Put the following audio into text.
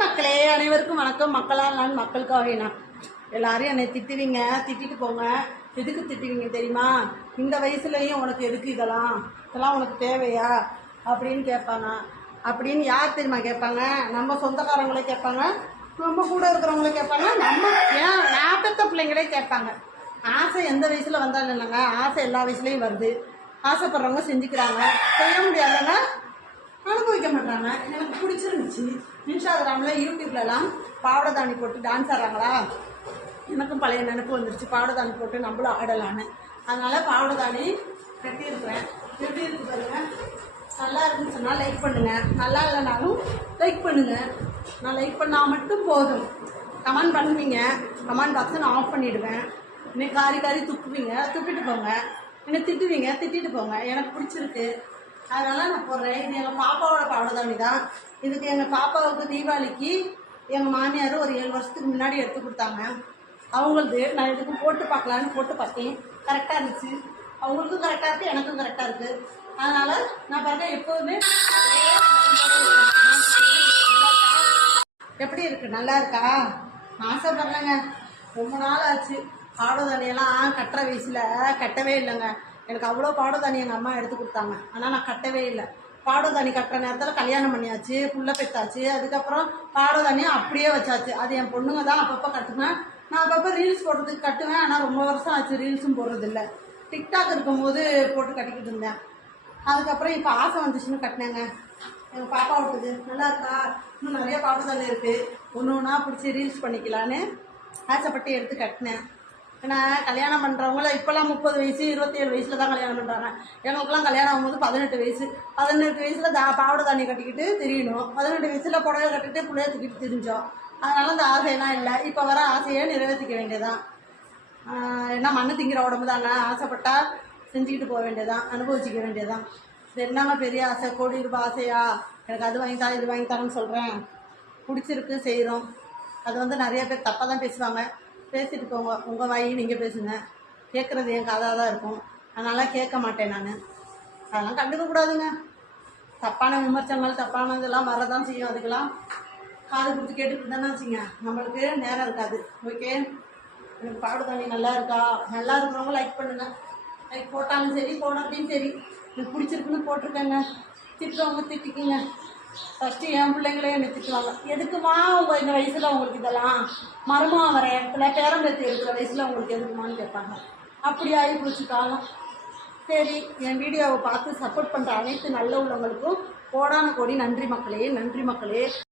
மக்களே, அனைவருக்கும் வணக்கம். மக்களால் நான் மக்களுக்காக நான் எல்லாரையும் என்னை திட்டுவீங்க, திட்டிட்டு போங்க. எதுக்கு திட்டுவீங்க தெரியுமா? இந்த வயசுலயும் உனக்கு எதுக்கு இதெல்லாம் உனக்கு தேவையா அப்படின்னு கேட்பாங்க. அப்படின்னு யார் தெரியுமா கேட்பாங்க? நம்ம சொந்தக்காரங்களே கேட்பாங்க, நம்ம கூட இருக்கிறவங்களே கேட்பாங்க, நம்ம ஏன் நாட்டத்த பிள்ளைங்களே கேட்பாங்க. ஆசை எந்த வயசுல வந்தாலும் இல்லைங்க, ஆசை எல்லா வயசுலையும் வருது. ஆசைப்படுறவங்க செஞ்சுக்கிறாங்க, செய்ய முடியாதவங்க அனுபவிக்க மாட்டாங்க. எனக்கு பிடிச்சிருந்துச்சு. இன்ஸ்டாகிராமில் யூடியூப்லலாம் பாவடை தாணி போட்டு டான்ஸ் ஆடுறாங்களா, எனக்கும் பழைய நினைப்பு வந்துருச்சு. பாவடை தாணி போட்டு நம்மளும் ஆடலான்னு. அதனால் பாவடை தாணி கட்டியிருக்கிறேன். எப்படி இருக்கு பாருங்க. நல்லா இருக்குன்னு சொன்னால் லைக் பண்ணுங்கள், நல்லா இல்லைனாலும் லைக் பண்ணுங்கள். நான் லைக் பண்ணால் மட்டும் போதும். கமெண்ட் பண்ணுவீங்க, கமெண்ட் பாக்ஸை நான் ஆஃப் பண்ணிவிடுவேன். இன்னைக்கு காரி துப்புவீங்க, துப்பிட்டு போங்க. என்னை திட்டுவீங்க, திட்டிட்டு போங்க. எனக்கு பிடிச்சிருக்கு, அதனால் நான் போடுறேன். இது எங்கள் பாப்பாவோட பாவடை தாணி தான். இதுக்கு எங்கள் பாப்பாவுக்கு தீபாவளிக்கு எங்கள் மாமியார் ஒரு 7 வருஷத்துக்கு முன்னாடி எடுத்து கொடுத்தாங்க. அவங்களது நான் இதுக்கு போட்டு பார்க்கலான்னு போட்டு பார்த்தேன். கரெக்டாக இருந்துச்சு. அவங்களுக்கும் கரெக்டாக இருக்குது, எனக்கும் கரெக்டாக இருக்குது. அதனால் நான் பாருங்க எப்போதுமே எப்படி இருக்குது, நல்லா இருக்கா? ஆசைப்பட்றேங்க. ரொம்ப நாள் ஆச்சு. பாவடை தாணியெல்லாம் கட்டுற வயசில் கட்டவே இல்லைங்க. எனக்கு அவ்வளோ பாவடை தாணி எங்கள் அம்மா எடுத்து கொடுத்தாங்க, ஆனால் நான் கட்டவே இல்லை. பாவடை தாணி கட்டுற நேரத்தில் கல்யாணம் பண்ணியாச்சு, புள்ள பெற்றாச்சு. அதுக்கப்புறம் பாவடை தானியை அப்படியே வச்சாச்சு. அது என் பொண்ணுங்க தான் அப்பப்போ கட்டுவேன். நான் அப்பப்போ ரீல்ஸ் போடுறதுக்கு கட்டுவேன். ஆனால் ரொம்ப வருஷம் ஆச்சு ரீல்ஸும் போடுறதில்ல. டிக்டாக் இருக்கும்போது போட்டு கட்டிக்கிட்டு இருந்தேன். அதுக்கப்புறம் இப்போ ஆசை வந்துச்சுன்னு கட்டினேங்க. எங்கள் பாப்பா விட்டுது. நல்லா இருக்கா? இன்னும் நிறைய பாவடை தானே இருக்குது, ஒன்று ஒன்றா பிடிச்சி ரீல்ஸ் பண்ணிக்கலான்னு ஆசைப்பட்டு எடுத்து கட்டினேன். ஏன்னா கல்யாணம் பண்ணுறவங்கள இப்போல்லாம் 30 வயசு 27 வயசில் தான் கல்யாணம் பண்ணுறாங்க. எங்களுக்கெல்லாம் கல்யாணம் ஆகும்போது 18 வயசு. 18 வயசில் பாவடை தாணி கட்டிக்கிட்டு தெரியணும். 18 வயசில் புடவை கட்டிட்டு பிள்ளைய தூக்கிட்டு தெரிஞ்சோம். அதனால் அந்த ஆசையெல்லாம் இல்லை. இப்போ வர ஆசையை நிறைவேற்றிக்க வேண்டியதான். ஏன்னா மண்ணு திங்கிற உடம்பு தாங்க, ஆசைப்பட்டா செஞ்சுக்கிட்டு போக வேண்டியதான், அனுபவிச்சிக்க வேண்டியதான். இது என்னங்க பெரிய ஆசை, கோடி ரூபாய் ஆசையா? எனக்கு அது வாங்கித்தா இது வாங்கித்தான்னு சொல்கிறேன். பிடிச்சிருக்கு, செய்கிறோம். அது நிறைய பேர் தப்பாக தான் பேசுவாங்க. பேசிட்டு போங்க, உங்கள் வாயி நீங்கள் பேசுங்க. கேட்குறது என் காதாக தான் இருக்கும். அதனால் கேட்க மாட்டேன் நான். அதெல்லாம் கண்டுக்கக்கூடாதுங்க. தப்பான விமர்சனங்கள் தப்பானதெல்லாம் வரதான் செய்யும். அதுக்கெல்லாம் காது கொடுத்து கேட்டுக்கிட்டு தானே வச்சுங்க, நம்மளுக்கு நேரம் இருக்காது. ஓகே, எனக்கு பாவடை தாணி நல்லா இருக்கா? நல்லா இருக்கிறவங்க லைக் பண்ணுங்கள். லைக் போட்டாலும் சரி போடாட்டியும் சரி, எனக்கு பிடிச்சிருக்குன்னு போட்டிருக்கேங்க. திட்டுறவங்க திட்டிக்குங்க. ஃபஸ்ட்டு என் பிள்ளைங்களே என்னை திட்டுவாங்க, எதுக்குமா உங்கள் இந்த வயசில் உங்களுக்கு இதெல்லாம், மருமகம் வர இடத்துல பேரம்பேத்தி இருக்கிற வயசில் உங்களுக்கு எதுக்குமான்னு கேட்பாங்க. அப்படி ஆகி பிடிச்சி காலம். சரி, என் வீடியோவை பார்த்து சப்போர்ட் பண்ணுற அனைத்து நல்ல உள்ளவங்களுக்கும் கோடான கோடி நன்றி மக்களே, நன்றி மக்களே.